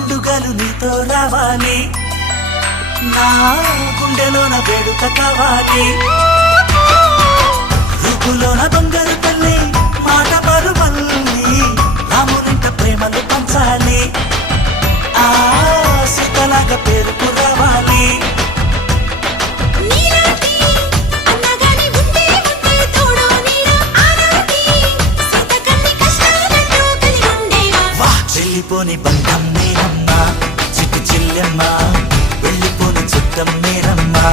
పండుగలు నీతో రావాలి నా గుండెలోన వేడుక కావాలి రూపులోన బంగారు తల్లి మాట పరువల్లి రామునింట ప్రేమలు పంచాలి ఆ సీతలాగా పేరుకు రావాలి వెళ్ళిపోని బంధం నేనమ్మా చిట్టి చెల్లెమ్మా వెళ్ళిపోని చుట్టం నేనమ్మా